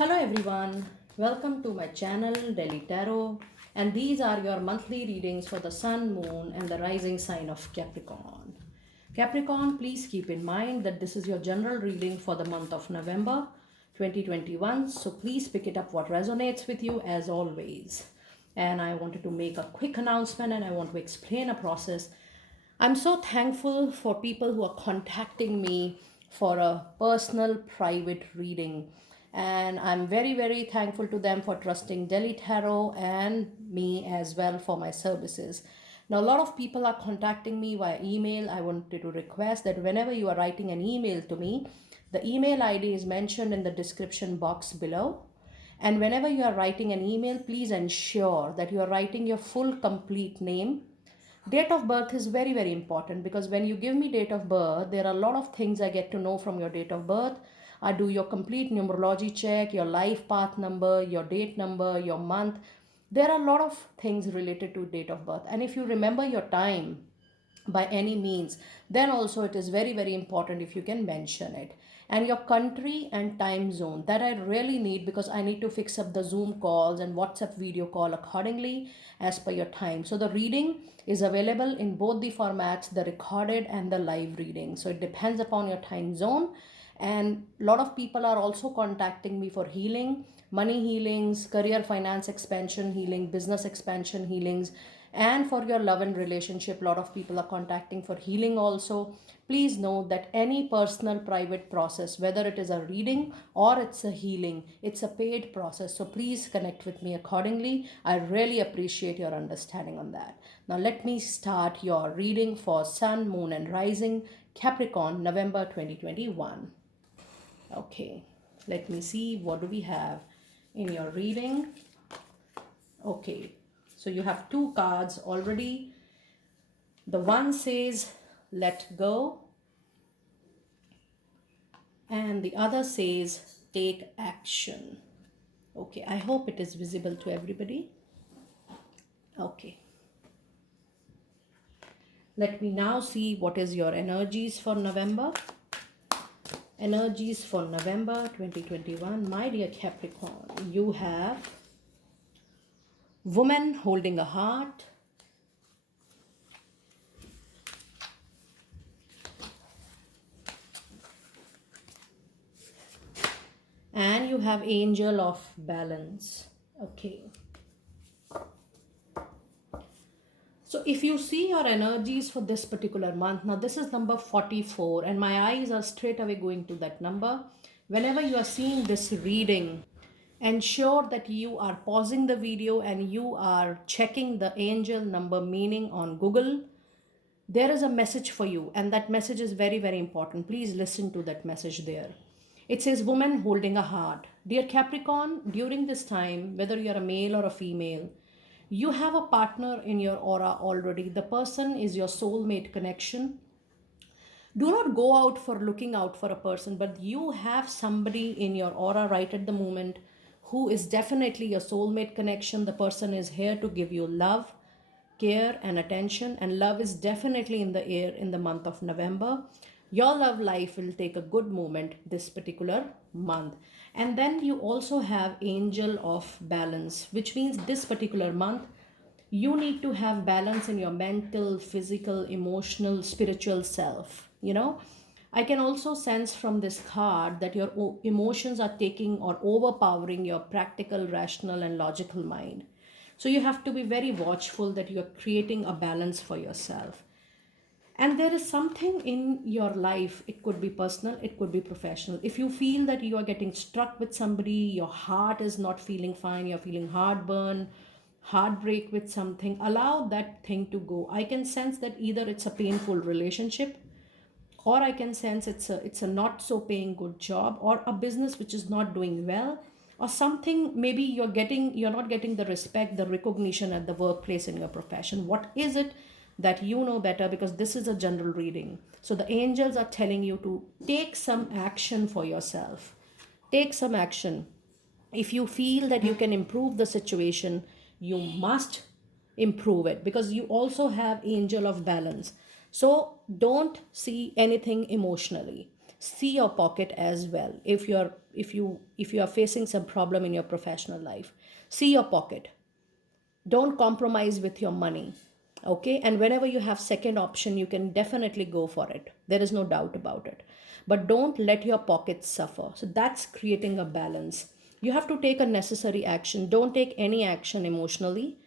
Hello everyone, welcome to my channel Delhi Tarot, and these are your monthly readings for the Sun, Moon, and the rising sign of Capricorn. Capricorn, please keep in mind that this is your general reading for the month of November 2021, so please pick it up what resonates with you as always. And I wanted to make a quick announcement and I want to explain a process. I'm so thankful for people who are contacting me for a personal private reading. And I'm very, very thankful to them for trusting Delhi Tarot and me as well for my services. Now, a lot of people are contacting me via email. I wanted to request that whenever you are writing an email to me, the email ID is mentioned in the description box below. And whenever you are writing an email, please ensure that you are writing your full complete name. Date of birth is very, very important because when you give me date of birth, there are a lot of things I get to know from your date of birth. I do your complete numerology check, your life path number, your date number, your month. There are a lot of things related to date of birth. And if you remember your time by any means, then also it is very, very important if you can mention it. And your country and time zone, that I really need because I need to fix up the Zoom calls and WhatsApp video call accordingly as per your time. So the reading is available in both the formats, the recorded and the live reading. So it depends upon your time zone. And a lot of people are also contacting me for healing, money healings, career finance expansion healing, business expansion healings, and for your love and relationship. A lot of people are contacting for healing also. Please know that any personal private process, whether it is a reading or it's a healing, it's a paid process. So please connect with me accordingly. I really appreciate your understanding on that. Now let me start your reading for Sun, Moon, and Rising Capricorn, November 2021. Okay, let me see what do we have in your reading. Okay, so you have two cards already. The one says let go and the other says take action. Okay, I hope it is visible to everybody. Okay, let me now see what is your energies for November. Energies for November 2021. My dear Capricorn, you have woman holding a heart, and you have angel of balance. Okay, so if you see your energies for this particular month, now this is number 44 and my eyes are straight away going to that number. Whenever you are seeing this reading, ensure that you are pausing the video and you are checking the angel number meaning on Google. There is a message for you and that message is very, very important. Please listen to that message there. It says woman holding a heart. Dear Capricorn, during this time, whether you're a male or a female, you have a partner in your aura already. The person is your soulmate connection. Do not go out for looking out for a person, but you have somebody in your aura right at the moment who is definitely your soulmate connection. The person is here to give you love, care, and attention, and love is definitely in the air in the month of November. Your love life will take a good moment this particular month. And then you also have angel of balance, which means this particular month you need to have balance in your mental, physical, emotional, spiritual self. I can also sense from this card that your emotions are taking or overpowering your practical, rational, and logical mind. So you have to be very watchful that you are creating a balance for yourself. And there is something in your life, it could be personal, it could be professional. If you feel that you are getting struck with somebody, your heart is not feeling fine, you're feeling heartburn, heartbreak with something, allow that thing to go. I can sense that either it's a painful relationship, or I can sense it's a not so paying good job, or a business which is not doing well, or something maybe you're not getting the respect, the recognition at the workplace in your profession. What is it that you know better? Because this is a general reading. So the angels are telling you to take some action for yourself. Take some action. If you feel that you can improve the situation, you must improve it because you also have angel of balance. So don't see anything emotionally. See your pocket as well. If you are facing some problem in your professional life, see your pocket. Don't compromise with your money. Okay, and whenever you have second option, you can definitely go for it. There is no doubt about it. But don't let your pockets suffer. So that's creating a balance. You have to take a necessary action. Don't take any action emotionally.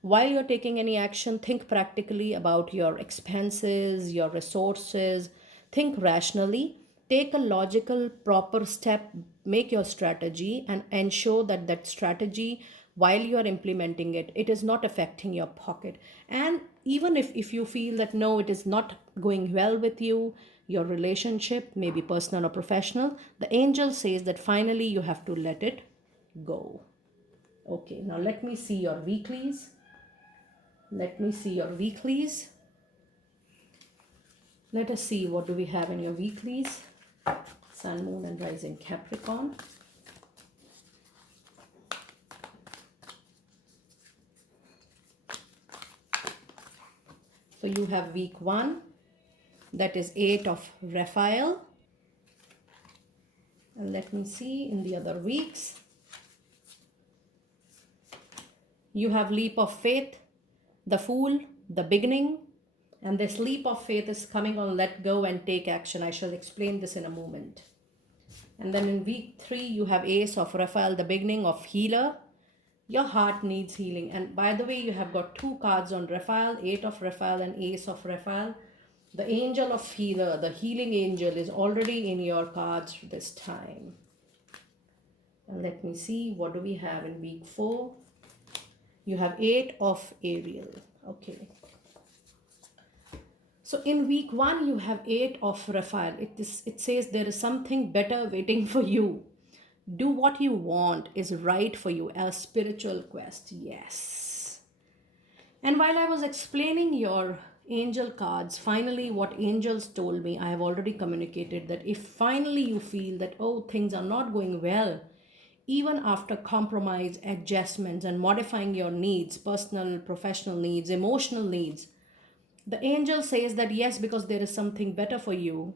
While you're taking any action, think practically about your expenses, your resources. Think rationally. Take a logical, proper step, make your strategy, and ensure that that strategy, while you are implementing it, it is not affecting your pocket. And even if you feel that no, it is not going well with you, your relationship, maybe personal or professional, the angel says that finally you have to let it go. Okay, now let me see your weeklies. Let me see your weeklies. Let us see what do we have in your weeklies. Sun, Moon, and Rising Capricorn. So you have week 1, that is 8 of Raphael. And let me see in the other weeks. You have leap of faith, the Fool, the beginning. And this leap of faith is coming on let go and take action. I shall explain this in a moment. And then in week 3, you have Ace of Raphael, the beginning of healer. Your heart needs healing. And by the way, you have got 2 cards on Raphael, 8 of Raphael and Ace of Raphael. The angel of healer, the healing angel, is already in your cards this time. And let me see, what do we have in week 4? You have 8 of Ariel. Okay. So in week 1, you have 8 of Raphael. It says there is something better waiting for you. Do what you want is right for you. A spiritual quest. Yes. And while I was explaining your angel cards, finally what angels told me, I have already communicated that if finally you feel that, oh, things are not going well, even after compromise, adjustments, and modifying your needs, personal, professional needs, emotional needs, the angel says that yes, because there is something better for you,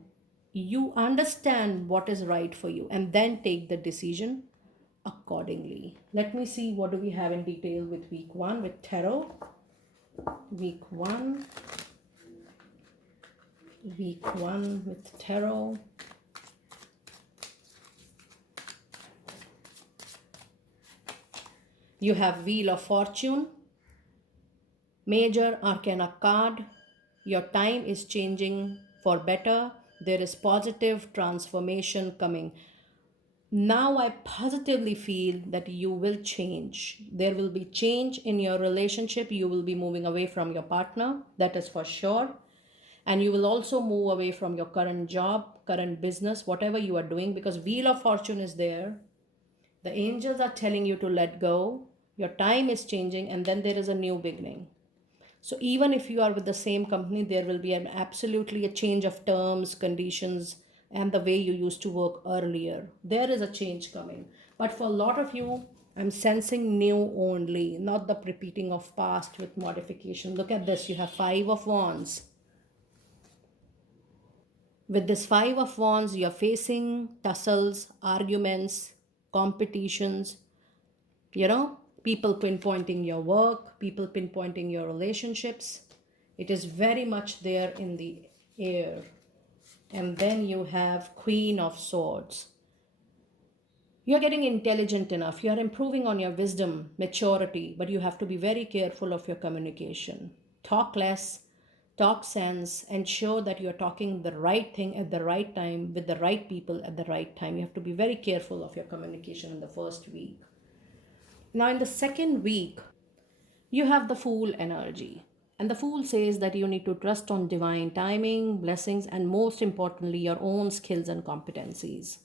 you understand what is right for you and then take the decision accordingly. Let me see what do we have in detail with week 1 with tarot. Week 1 with tarot. You have Wheel of Fortune, Major Arcana card. Your time is changing for better. There is positive transformation coming. Now I positively feel that you will change. There will be change in your relationship. You will be moving away from your partner. That is for sure. And you will also move away from your current job, current business, whatever you are doing, because Wheel of Fortune is there. The angels are telling you to let go. Your time is changing, and then there is a new beginning. So even if you are with the same company, there will be absolutely a change of terms, conditions, and the way you used to work earlier. There is a change coming. But for a lot of you, I'm sensing new only, not the repeating of past with modification. Look at this. You have 5 of Wands. With this 5 of Wands, you're facing tussles, arguments, competitions, people pinpointing your work, people pinpointing your relationships. It is very much there in the air. And then you have Queen of Swords. You're getting intelligent enough. You're improving on your wisdom, maturity, but you have to be very careful of your communication. Talk less, talk sense, ensure that you're talking the right thing at the right time with the right people at the right time. You have to be very careful of your communication in the first week. Now, in the second week, you have the Fool energy. And the Fool says that you need to trust on divine timing, blessings, and most importantly, your own skills and competencies.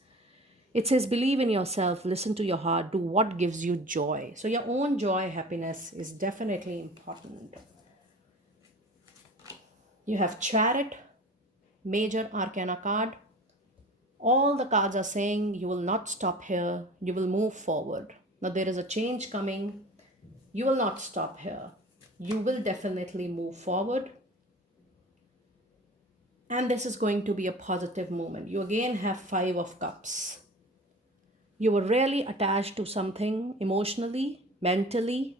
It says, believe in yourself, listen to your heart, do what gives you joy. So, your own joy, happiness is definitely important. You have Chariot, Major Arcana card. All the cards are saying you will not stop here, you will move forward. Now, there is a change coming. You will not stop here. You will definitely move forward. And this is going to be a positive moment. You again have Five of Cups. You were really attached to something emotionally, mentally.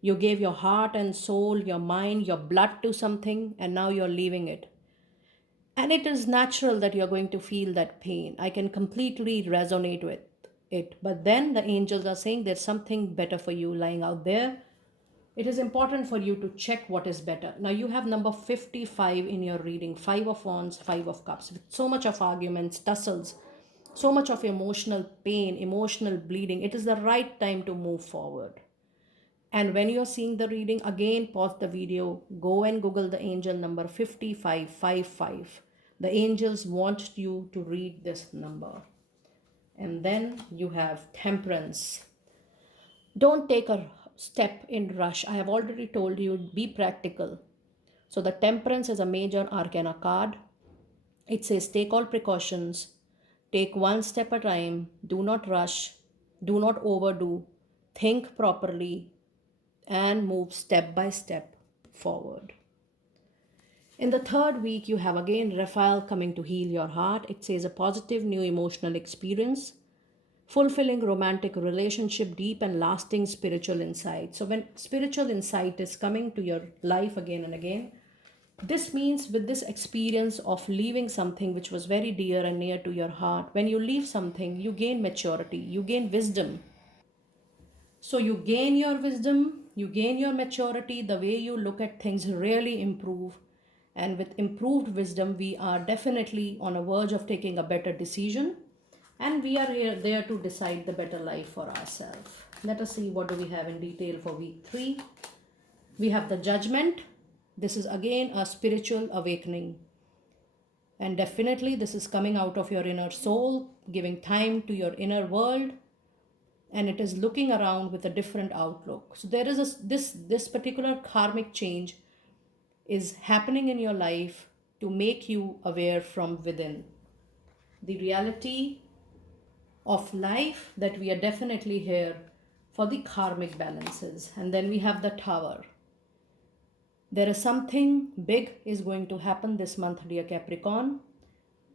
You gave your heart and soul, your mind, your blood to something, and now you're leaving it. And it is natural that you're going to feel that pain. I can completely resonate with it. But then the angels are saying there's something better for you lying out there. It is important for you to check what is better. Now you have number 55 in your reading, Five of Wands, Five of Cups, with so much of arguments, tussles, so much of emotional pain, emotional bleeding. It is the right time to move forward. And when you're seeing the reading, again, pause the video, go and Google the angel number 5555. The angels want you to read this number. And then you have Temperance. Don't take a step in rush. I have already told you, be practical. So the Temperance is a major arcana card. It says take all precautions, take one step at a time, do not rush, do not overdo, think properly, and move step by step forward. In the third week, you have again Raphael coming to heal your heart. It says a positive new emotional experience, fulfilling romantic relationship, deep and lasting spiritual insight. So when spiritual insight is coming to your life again and again, this means with this experience of leaving something which was very dear and near to your heart, when you leave something, you gain maturity, you gain wisdom. So you gain your wisdom, you gain your maturity, the way you look at things really improve. And with improved wisdom, we are definitely on a verge of taking a better decision. And we are here there to decide the better life for ourselves. Let us see what do we have in detail for week 3. We have the Judgment. This is again a spiritual awakening. And definitely this is coming out of your inner soul, giving time to your inner world, and it is looking around with a different outlook. So there is this particular karmic change is happening in your life to make you aware from within the reality of life, that we are definitely here for the karmic balances. And then we have the Tower. There is something big is going to happen this month, dear Capricorn.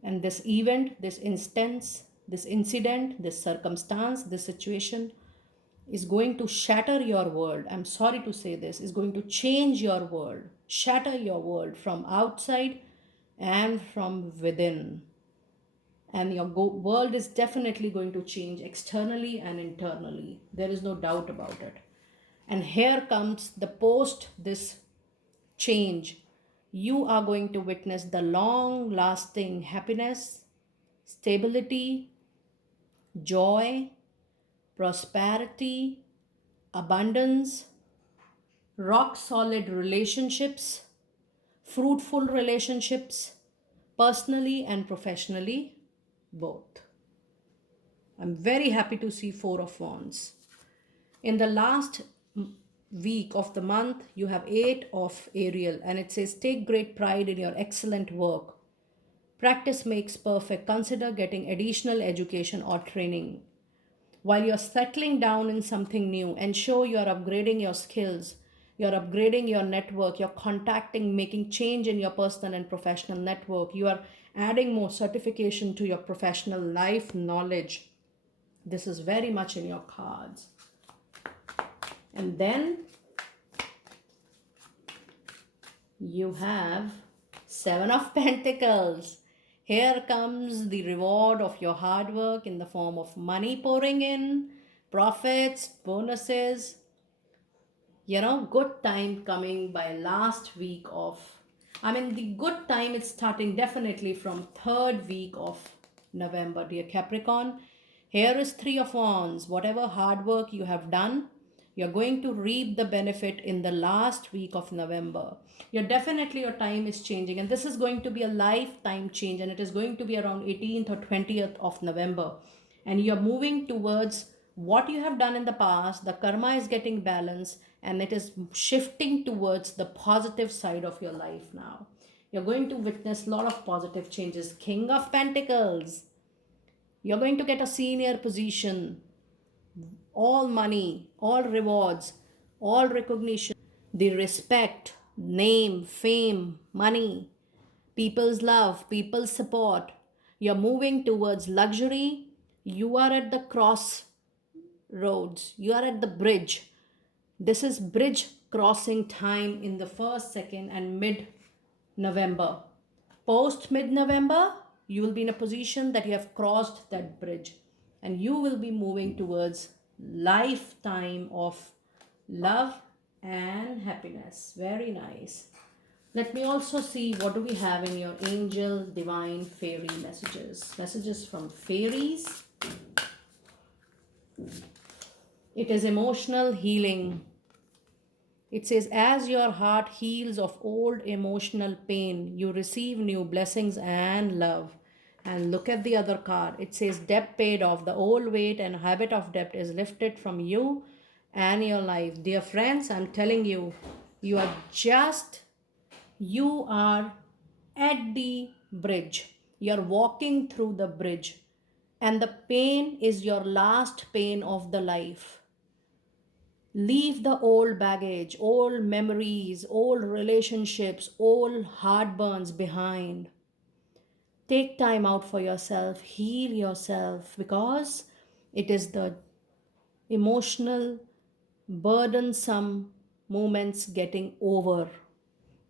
And this event, this instance, this incident, this circumstance, this situation is going to shatter your world. I'm sorry to say this, is going to change your world, shatter your world from outside and from within. And your world is definitely going to change externally and internally. There is no doubt about it. And here comes the post this change. You are going to witness the long lasting happiness, stability, joy, prosperity, abundance, rock solid relationships, fruitful relationships, personally and professionally, both. I'm very happy to see Four of Wands. In the last week of the month, you have Eight of Ariel, and it says take great pride in your excellent work. Practice makes perfect. Consider getting additional education or training. While you're settling down in something new, ensure you're upgrading your skills, you're upgrading your network, you're contacting, making change in your personal and professional network, you are adding more certification to your professional life knowledge. This is very much in your cards. And then you have Seven of Pentacles. Here comes the reward of your hard work in the form of money pouring in, profits, bonuses. Good time coming by last week of, the good time is starting definitely from third week of November, dear Capricorn. Here is Three of Wands. Whatever hard work you have done, you're going to reap the benefit in the last week of November. Your time is changing, and this is going to be a lifetime change, and it is going to be around 18th or 20th of November. And you're moving towards what you have done in the past. The karma is getting balanced, and it is shifting towards the positive side of your life now. You're going to witness a lot of positive changes. King of Pentacles. You're going to get a senior position, all money, all rewards, all recognition, the respect, name, fame, money, people's love, people's support. You're moving towards luxury. You are at the crossroads. You are at the bridge. This is bridge crossing time in the first, second, and mid November. Post mid November, you will be in a position that you have crossed that bridge and you will be moving towards lifetime of love and happiness. Very nice. Let me also see what do we have in your angel, divine, fairy messages. Messages from fairies. It is emotional healing. It says, as your heart heals of old emotional pain, you receive new blessings and love. And look at the other card. It says, debt paid off. The old weight and habit of debt is lifted from you and your life. Dear friends, I'm telling you, you are at the bridge. You're walking through the bridge. And the pain is your last pain of the life. Leave the old baggage, old memories, old relationships, old heartburns behind. Take time out for yourself, heal yourself, because it is the emotional, burdensome moments getting over.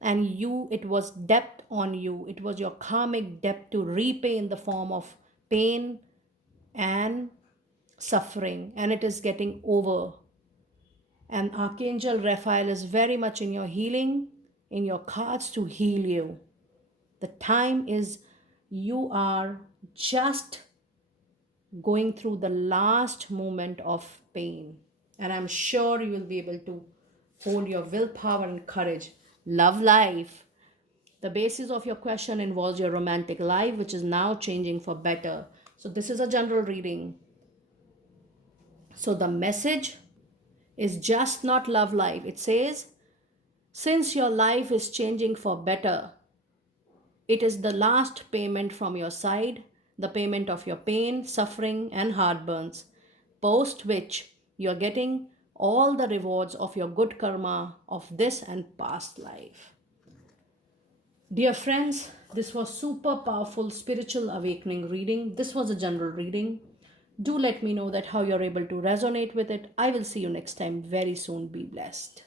And it was debt on you. It was your karmic debt to repay in the form of pain and suffering, and it is getting over. And Archangel Raphael is very much in your healing, in your cards to heal you. The time is you are just going through the last moment of pain. And I'm sure you will be able to hold your willpower and courage. Love life. The basis of your question involves your romantic life, which is now changing for better. So, this is a general reading. So, the message is just not love life. It says, since your life is changing for better, it is the last payment from your side, the payment of your pain, suffering, and heartburns, post which you are getting all the rewards of your good karma of this and past life. Dear friends, this was super powerful spiritual awakening reading. This was a general reading. Do let me know that how you're able to resonate with it. I will see you next time very soon. Be blessed.